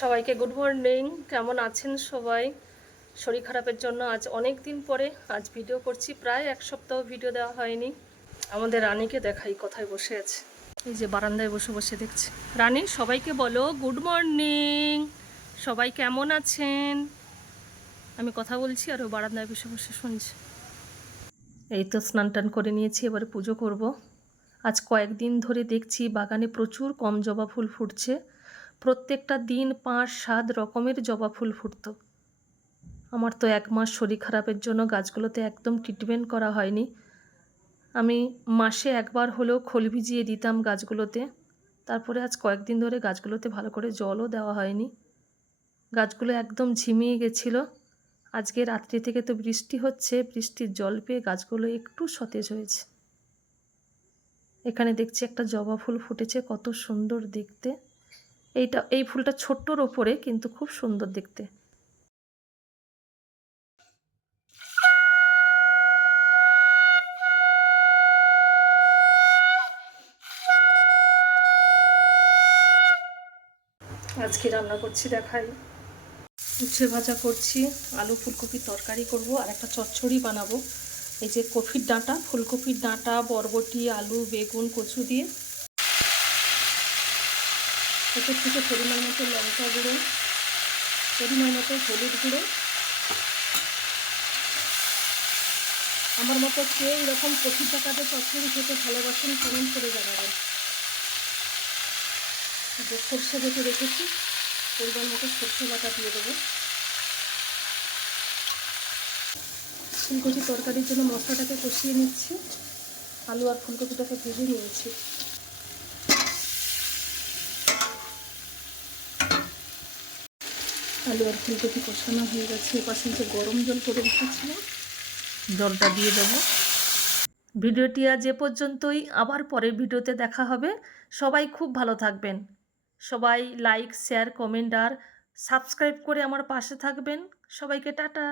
সবাইকে good morning. কেমন আছেন সবাই? শরীর খারাপের জন্য আজ অনেক দিন পরে আজ ভিডিও করছি। প্রায় এক সপ্তাহ ভিডিও দেওয়া হয়নি। আমাদের রানীকে দেখাই কোথায় বসে আছে। এই যে বারান্দায় বসে বসে দেখছি। রানী, সবাইকে বলো গুড মর্নিং। সবাই কেমন আছেন? আমি কথা বলছি আর ও বারান্দায় বসে বসে শুনছি। এই তো স্নান টান করে নিয়েছি, এবারে পুজো করব। আজ কয়েকদিন ধরে দেখছি বাগানে প্রচুর কম জবা ফুল ফুটছে। প্রত্যেকটা দিন 5-7 রকমের জবা ফুল ফুটতো। আমার তো 1 মাস শরীর খারাপের জন্য গাছগুলোতে একদম ট্রিটমেন্ট করা হয়নি। আমি মাসে একবার হলেও খোল ভিজিয়ে দিতাম গাছগুলোতে। তারপরে আজ কয়েকদিন ধরে গাছগুলোতে ভালো করে জলও দেওয়া হয়নি। গাছগুলো একদম ঝিমিয়ে গেছিলো। আজকে রাত্রি থেকে তো বৃষ্টি হচ্ছে, বৃষ্টির জল পেয়ে গাছগুলো একটু সতেজ হয়েছে। এখানে দেখছি একটা জবা ফুল ফুটেছে, কত সুন্দর দেখতে। এই ফুলটা ছোট্টর ওপরে, কিন্তু খুব সুন্দর দেখতে। আজকে রান্না করছি দেখাই। উচ্ছে ভাজা করছি, আলু ফুলকপির তরকারি করব, আর একটা চচ্চড়ি বানাবো। এই যে কপির ডাঁটা, ফুলকপির ডাঁটা, বরবটি, আলু, বেগুন, কচু দিয়ে। এটার থেকে পরিমাণ মতো লঙ্কা গুঁড়ো, পরিমাণ মতো হলুদ গুঁড়ো। আমার মতো কে এরকম কপির ডাঁটাতে চচ্চড়ি খেতে ভালোবাসেন কমেন্ট করে জানাবেন। যে সর্ষে বেটে রেখেছি, পরিমাণ মতো সর্ষে বাটা দিয়ে দেবো। ফুলকপি তরকারির জন্য মশলাটাকে কষিয়ে নিচ্ছি। আলু আর ফুলকপিটাকে ভেজে নিয়েছি। আলু আর ফুলকপি কষানো হয়ে গেছে। এপাশে যে গরম জল করে রেখেছিলাম, জলটা দিয়ে দেবো। ভিডিওটি আজ এ পর্যন্তই। আবার পরের ভিডিওতে দেখা হবে। সবাই খুব ভালো থাকবেন। সবাই লাইক, শেয়ার, কমেন্ট আর সাবস্ক্রাইব করে আমার পাশে থাকবেন। সবাইকে টাটা।